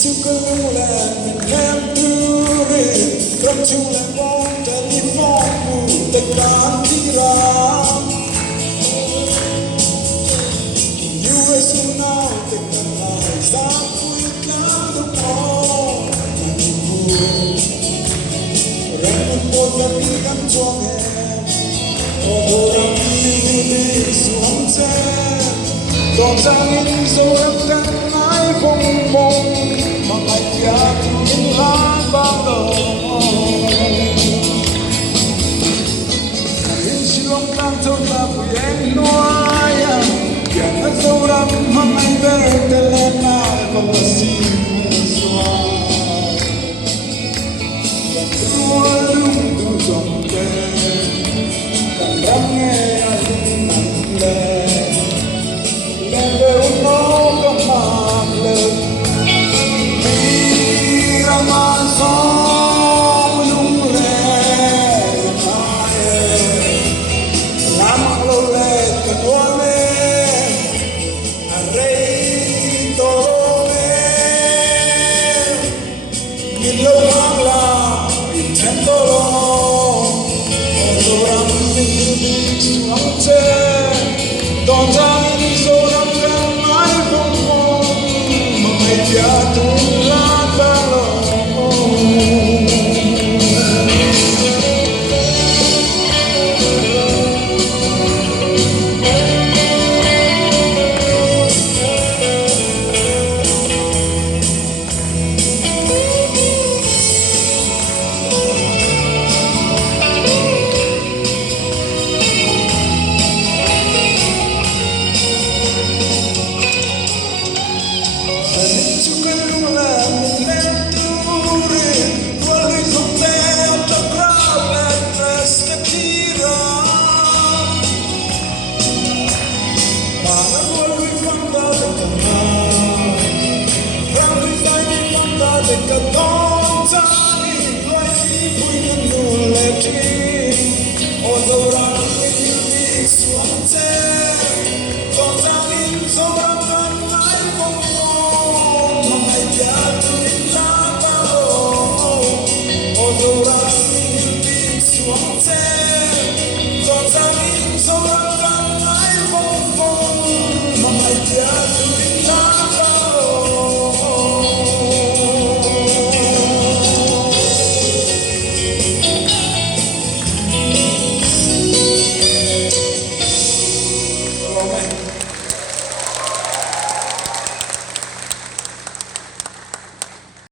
to Cleveland and Canterbury, from Tulane to Liverpool, the Gandhira. US now the Canadians Africa the war, Raymond was the big and strong hand, over a million swamp. Don't tell me so that I won't mà ngày kia những lá bao đầu những chiếc đang thôn là vì em nói kia nó sâu đậm hăng anh về tên lên nào còn là gì xóa tôi đúng tôi dòng về càng lắng nghe anh nặng lệ lên về nó có mạc lên Don't tell me so I'm my phone, my dear, Cái con trai loay khi vui nhân nụ lệ tri